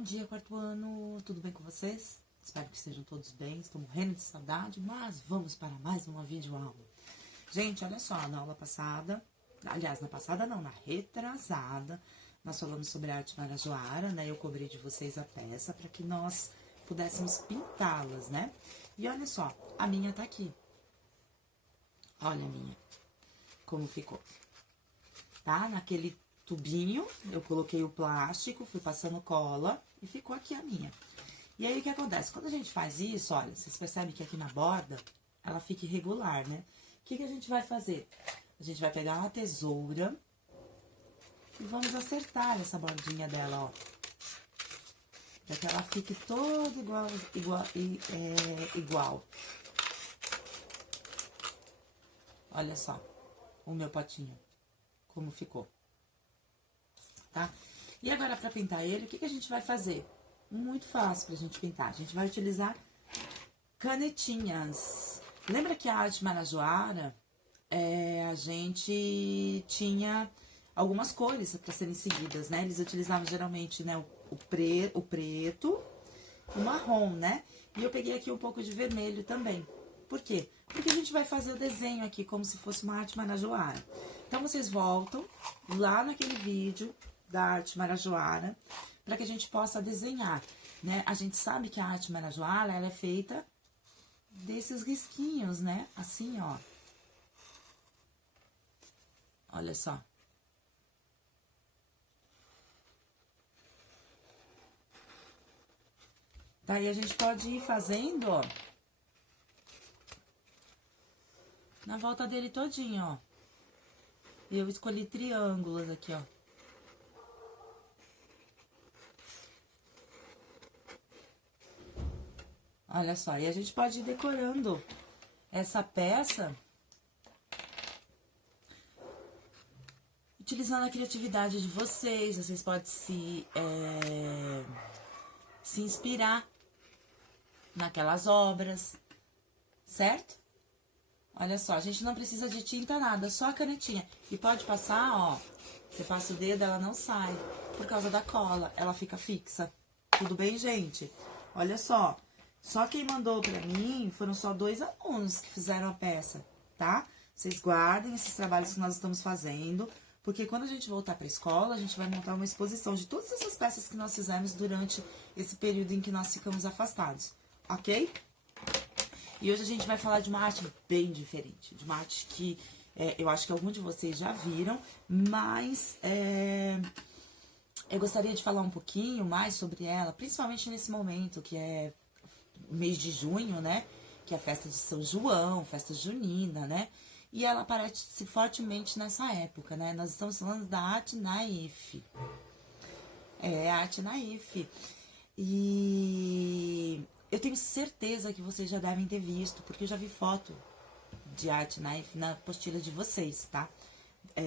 Bom dia, quarto ano, tudo bem com vocês? Espero que estejam todos bem, estou morrendo de saudade, mas vamos para mais uma videoaula. Gente, olha só, na aula passada, aliás, na passada não, na retrasada, nós falamos sobre a arte marajoara, né? Eu cobrei de vocês a peça para que nós pudéssemos pintá-las, né? E olha só, a minha tá aqui. Olha a minha, como ficou. Tá? Naquele tubinho, eu coloquei o plástico, fui passando cola e ficou aqui a minha. E aí, o que acontece? Quando a gente faz isso, olha, vocês percebem que aqui na borda, ela fica irregular, né? O que a gente vai fazer? A gente vai pegar uma tesoura e vamos acertar essa bordinha dela, ó. Pra que ela fique toda igual. Olha só, o meu potinho, como ficou. Tá? E agora, pra pintar ele, o que a gente vai fazer? Muito fácil pra gente pintar. A gente vai utilizar canetinhas. Lembra que a arte marajoara, a gente tinha algumas cores para serem seguidas, né? Eles utilizavam geralmente, né, o preto, o marrom, né? E eu peguei aqui um pouco de vermelho também. Por quê? Porque a gente vai fazer o desenho aqui como se fosse uma arte marajoara. Então, vocês voltam lá naquele vídeo da arte marajoara para que a gente possa desenhar, né? A gente sabe que a arte marajoara, ela é feita desses risquinhos, né? Assim, ó. Olha só. Daí a gente pode ir fazendo, ó, na volta dele todinho, ó. Eu escolhi triângulos aqui, ó. Olha só, e a gente pode ir decorando essa peça utilizando a criatividade de vocês. Vocês podem se inspirar naquelas obras, certo? Olha só, a gente não precisa de tinta nada, só a canetinha. E pode passar, ó, você passa o dedo, ela não sai, por causa da cola, ela fica fixa. Tudo bem, gente? Olha só, só quem mandou pra mim foram só 2 alunos que fizeram a peça, tá? Vocês guardem esses trabalhos que nós estamos fazendo, porque quando a gente voltar pra escola, a gente vai montar uma exposição de todas essas peças que nós fizemos durante esse período em que nós ficamos afastados, ok? E hoje a gente vai falar de uma arte bem diferente, de uma arte que eu acho que alguns de vocês já viram, mas eu gostaria de falar um pouquinho mais sobre ela, principalmente nesse momento, que é o mês de junho, né? Que é a festa de São João, festa junina, né? E ela aparece fortemente nessa época, né? Nós estamos falando da arte naif. A arte naif. E eu tenho certeza que vocês já devem ter visto, porque eu já vi foto de arte naif na apostila de vocês, tá?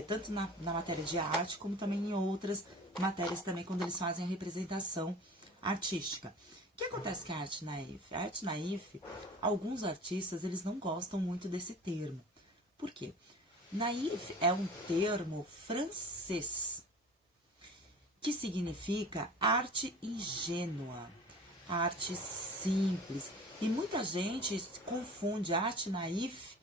Tanto na matéria de arte, como também em outras matérias também, quando eles fazem a representação artística. O que acontece com a arte naif? A arte naif, alguns artistas, eles não gostam muito desse termo. Por quê? Naif é um termo francês, que significa arte ingênua, arte simples. E muita gente confunde arte naif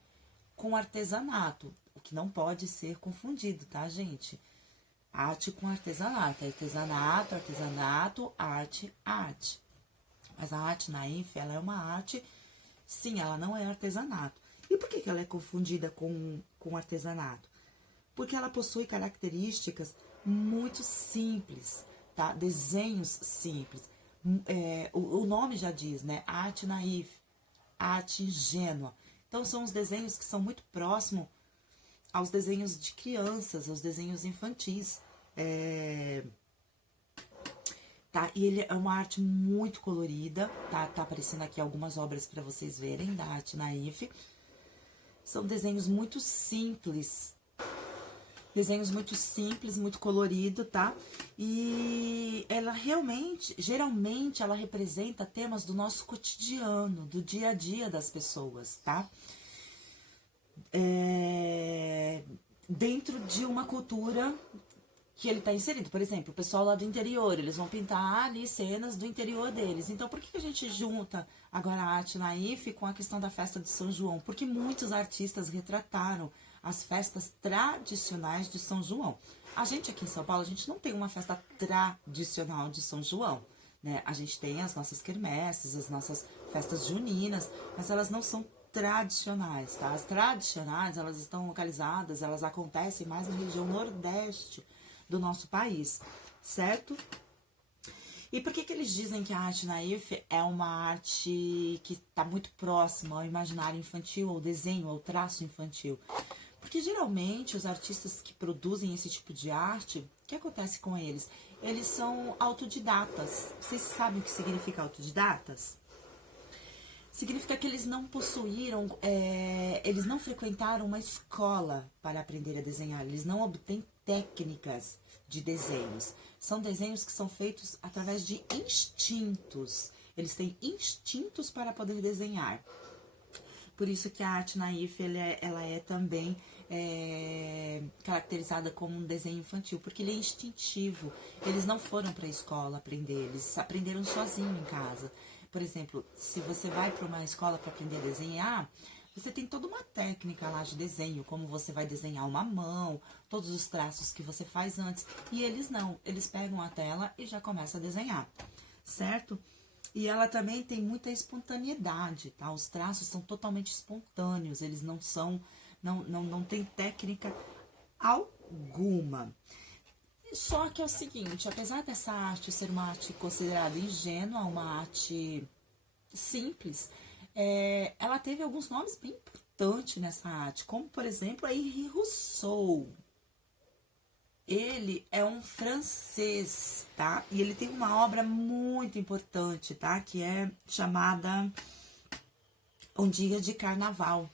com artesanato, o que não pode ser confundido, tá, gente? Arte com artesanato, artesanato, arte, arte. Mas a arte naif, ela é uma arte, sim, ela não é artesanato. E por que ela é confundida com artesanato? Porque ela possui características muito simples, tá? Desenhos simples. O nome já diz, né? Arte naif, arte ingênua. Então, são os desenhos que são muito próximos aos desenhos de crianças, aos desenhos infantis. Tá? E ele é uma arte muito colorida, tá? Tá aparecendo aqui algumas obras para vocês verem da arte naif. São desenhos muito simples. Muito colorido, tá? E ela realmente, geralmente, ela representa temas do nosso cotidiano, do dia a dia das pessoas, tá? Dentro de uma cultura que ele está inserido. Por exemplo, o pessoal lá do interior, eles vão pintar ali cenas do interior deles. Então, por que a gente junta agora a arte naif com a questão da festa de São João? Porque muitos artistas retrataram as festas tradicionais de São João. A gente aqui em São Paulo, a gente não tem uma festa tradicional de São João, né? A gente tem as nossas quermesses, as nossas festas juninas, mas elas não são tradicionais, tá? As tradicionais, elas estão localizadas, elas acontecem mais na região nordeste do nosso país, certo? E por que eles dizem que a arte naif é uma arte que está muito próxima ao imaginário infantil, ao desenho, ao traço infantil? Porque geralmente os artistas que produzem esse tipo de arte, o que acontece com eles? Eles são autodidatas. Vocês sabem o que significa autodidatas? Significa que eles não possuíram, eles não frequentaram uma escola para aprender a desenhar, eles não obtêm técnicas de desenhos. São desenhos que são feitos através de instintos. Eles têm instintos para poder desenhar. Por isso que a arte naif, ela é também caracterizada como um desenho infantil, porque ele é instintivo. Eles não foram para a escola aprender, eles aprenderam sozinho em casa. Por exemplo, se você vai para uma escola para aprender a desenhar, você tem toda uma técnica lá de desenho, como você vai desenhar uma mão, todos os traços que você faz antes. E eles não, eles pegam a tela e já começam a desenhar, certo? E ela também tem muita espontaneidade, tá? Os traços são totalmente espontâneos, eles não são, não tem técnica alguma. Só que é o seguinte, apesar dessa arte ser uma arte considerada ingênua, uma arte simples, ela teve alguns nomes bem importantes nessa arte, como, por exemplo, a Henri Rousseau. Ele é um francês, tá? E ele tem uma obra muito importante, tá? Que é chamada Um Dia de Carnaval,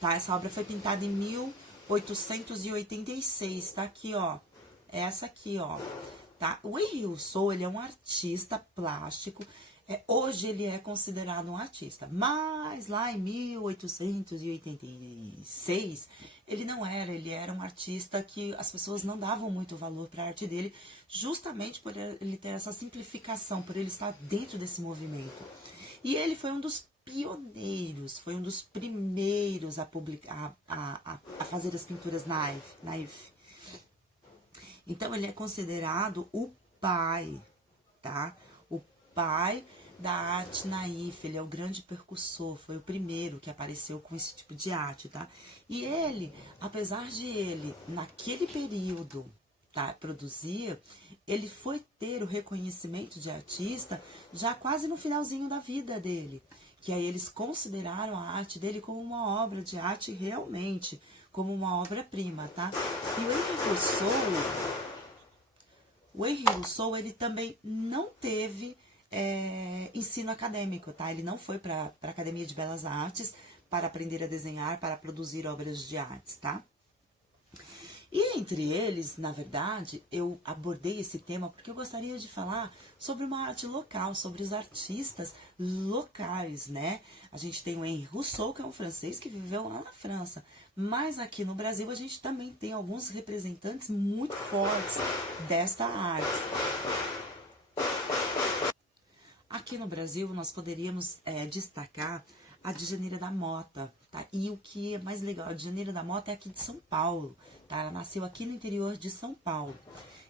tá? Essa obra foi pintada em 1886, tá aqui, ó. Essa aqui, ó, tá? O Henri Rousseau, ele é um artista plástico. Hoje ele é considerado um artista, mas lá em 1886, ele não era, ele era um artista que as pessoas não davam muito valor para a arte dele, justamente por ele ter essa simplificação, por ele estar dentro desse movimento. E ele foi um dos pioneiros, foi um dos primeiros a publicar, a fazer as pinturas naif. Então, ele é considerado o pai, tá? O pai da arte naif, ele é o grande percussor, foi o primeiro que apareceu com esse tipo de arte, tá? E ele, apesar de ele, naquele período, tá, produzir, ele foi ter o reconhecimento de artista já quase no finalzinho da vida dele, que aí eles consideraram a arte dele como uma obra de arte realmente, como uma obra-prima, tá? E o Henri Rousseau, ele também não teve ensino acadêmico, tá? Ele não foi para a Academia de Belas Artes para aprender a desenhar, para produzir obras de artes, tá? E entre eles, na verdade, eu abordei esse tema porque eu gostaria de falar sobre uma arte local, sobre os artistas locais, né? A gente tem o Henri Rousseau, que é um francês que viveu lá na França, mas aqui no Brasil a gente também tem alguns representantes muito fortes desta arte. Aqui no Brasil nós poderíamos destacar a Djanira da Mota, tá? E o que é mais legal, a Djanira da Mota é aqui de São Paulo, tá? Ela nasceu aqui no interior de São Paulo.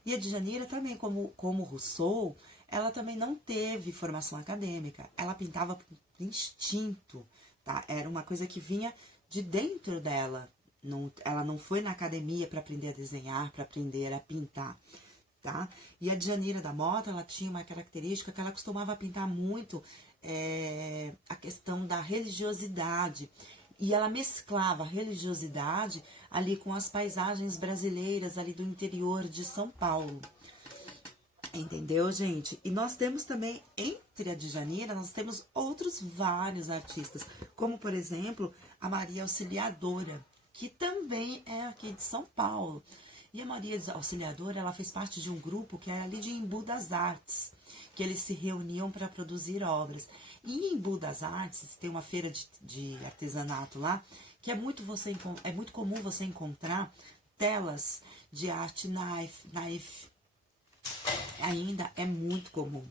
E a Djanira também, como Rousseau, ela também não teve formação acadêmica. Ela pintava por instinto, tá? Era uma coisa que vinha de dentro dela. Ela não foi na academia para aprender a desenhar, para aprender a pintar, tá? E a Djanira da Mota, ela tinha uma característica que ela costumava pintar muito a questão da religiosidade. E ela mesclava a religiosidade ali com as paisagens brasileiras ali do interior de São Paulo. Entendeu, gente? E nós temos também, entre a Djanira, nós temos outros vários artistas, como, por exemplo, a Maria Auxiliadora, que também é aqui de São Paulo. E a Maria Auxiliadora, ela fez parte de um grupo que era ali de Embu das Artes, que eles se reuniam para produzir obras. E em Embu das Artes, tem uma feira de artesanato lá, que é muito comum você encontrar telas de arte naif ainda é muito comum,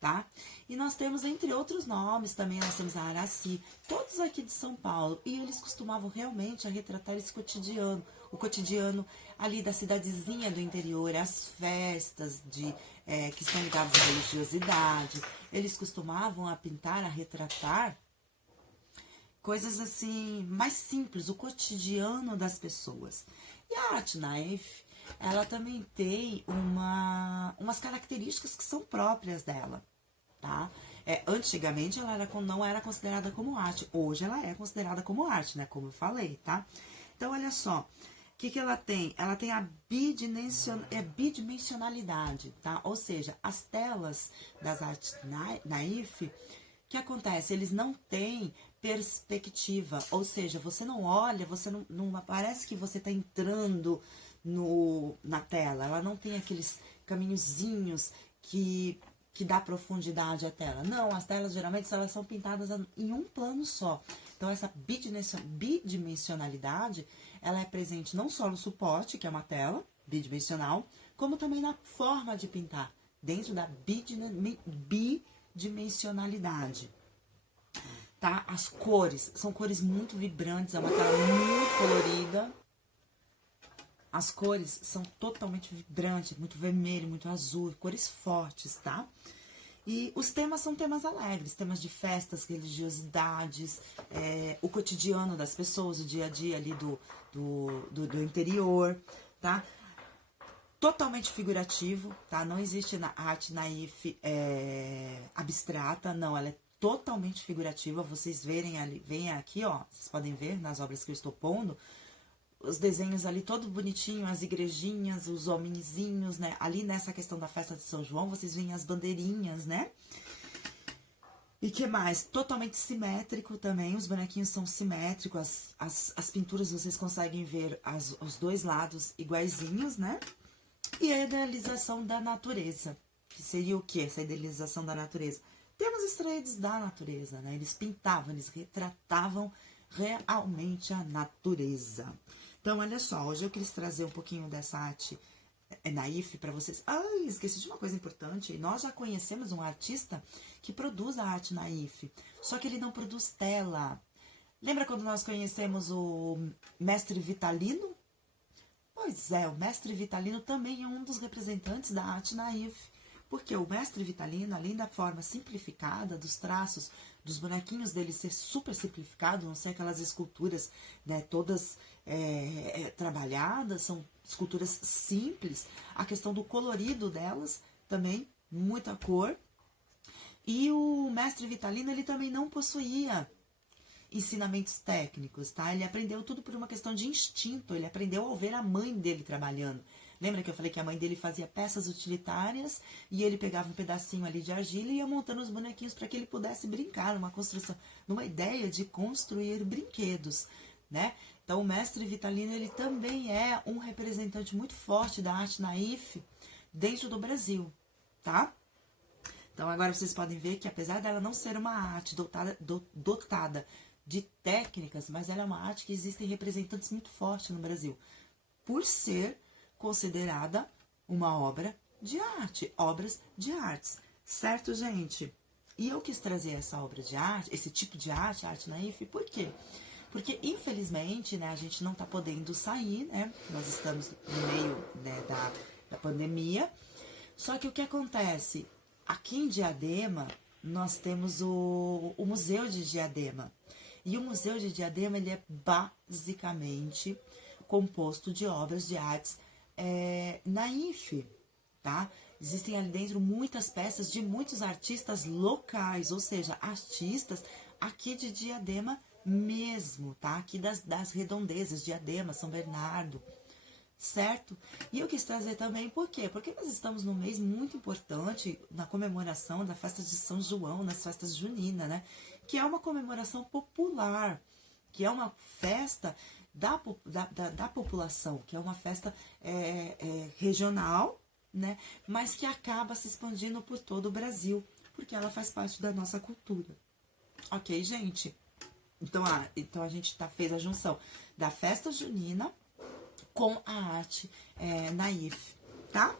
tá? E nós temos, entre outros nomes, também nós temos a Araci, todos aqui de São Paulo, e eles costumavam realmente a retratar esse cotidiano, o cotidiano ali da cidadezinha do interior, as festas que estão ligadas à religiosidade, eles costumavam a pintar, a retratar coisas assim, mais simples, o cotidiano das pessoas. E a arte naif, ela também tem umas características que são próprias dela, tá? Antigamente ela não era considerada como arte, hoje ela é considerada como arte, né? Como eu falei, tá? Então, olha só, o que ela tem? Ela tem a bidimensionalidade, tá? Ou seja, as telas das artes naif, o que acontece? Eles não têm perspectiva, ou seja, você não olha, você não parece que você está entrando na tela, ela não tem aqueles caminhozinhos que dá profundidade à tela. Não, as telas geralmente elas são pintadas em um plano só. Então essa bidimensionalidade, ela é presente não só no suporte, que é uma tela bidimensional, como também na forma de pintar, dentro da bidimensionalidade. Tá? As cores, são cores muito vibrantes, é uma tela muito colorida. As cores são totalmente vibrantes, muito vermelho, muito azul, cores fortes, tá? E os temas são temas alegres, temas de festas, religiosidades, o cotidiano das pessoas, o dia a dia ali do interior, tá? Totalmente figurativo, tá? Não existe na arte naif abstrata, não, ela é totalmente figurativa. Vocês veem aqui, ó, vocês podem ver nas obras que eu estou pondo, os desenhos ali todo bonitinho, as igrejinhas, os homenzinhos, né? Ali nessa questão da festa de São João, vocês veem as bandeirinhas, né? E que mais? Totalmente simétrico também, os bonequinhos são simétricos, as pinturas vocês conseguem ver os dois lados iguaizinhos, né? E a idealização da natureza, que seria o quê? Essa idealização da natureza? Temas extraídos da natureza, né? Eles pintavam, eles retratavam realmente a natureza. Então, olha só, hoje eu quis trazer um pouquinho dessa arte naif para vocês. Esqueci de uma coisa importante. Nós já conhecemos um artista que produz a arte naif, só que ele não produz tela. Lembra quando nós conhecemos o Mestre Vitalino? Pois é, o Mestre Vitalino também é um dos representantes da arte naif. Porque o Mestre Vitalino, além da forma simplificada dos traços, dos bonequinhos dele ser super simplificado, não ser aquelas esculturas, né, todas trabalhadas, são esculturas simples, a questão do colorido delas também, muita cor. E o Mestre Vitalino, ele também não possuía ensinamentos técnicos, tá? Ele aprendeu tudo por uma questão de instinto, ele aprendeu ao ver a mãe dele trabalhando. Lembra que eu falei que a mãe dele fazia peças utilitárias e ele pegava um pedacinho ali de argila e ia montando os bonequinhos para que ele pudesse brincar, numa construção, numa ideia de construir brinquedos, né? Então, o Mestre Vitalino, ele também é um representante muito forte da arte naif dentro do Brasil, tá? Então, agora vocês podem ver que, apesar dela não ser uma arte dotada de técnicas, mas ela é uma arte que existem representantes muito fortes no Brasil, por ser considerada uma obra de arte, obras de artes, certo, gente? E eu quis trazer essa obra de arte, esse tipo de arte, arte naif, por quê? Porque, infelizmente, né, a gente não tá podendo sair, né? Nós estamos no meio, né, da pandemia. Só que o que acontece? Aqui em Diadema, nós temos o Museu de Diadema. E o Museu de Diadema, ele é basicamente composto de obras de artes naif, tá? Existem ali dentro muitas peças de muitos artistas locais, ou seja, artistas aqui de Diadema mesmo, tá? Aqui das redondezas, Diadema, São Bernardo, certo? E eu quis trazer também, por quê? Porque nós estamos num mês muito importante na comemoração da festa de São João, nas festas juninas, né? Que é uma comemoração popular, que é uma festa da população, que é uma festa regional, né? Mas que acaba se expandindo por todo o Brasil, porque ela faz parte da nossa cultura. Ok, gente? Então a gente fez a junção da festa junina com a arte naif, tá?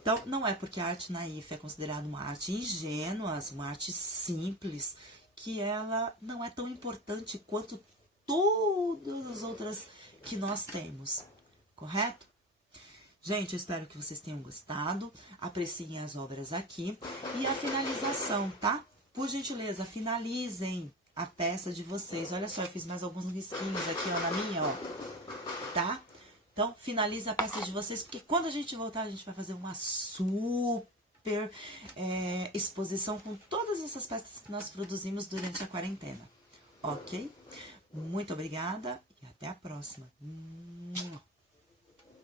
Então, não é porque a arte naif é considerada uma arte ingênua, uma arte simples, que ela não é tão importante quanto todas as outras que nós temos, correto? Gente, eu espero que vocês tenham gostado, apreciem as obras aqui. E a finalização, tá? Por gentileza, finalizem a peça de vocês. Olha só, eu fiz mais alguns risquinhos aqui, ó, na minha, ó, tá? Então, finalize a peça de vocês, porque quando a gente voltar, a gente vai fazer uma super exposição com todas essas peças que nós produzimos durante a quarentena, ok? Muito obrigada e até a próxima.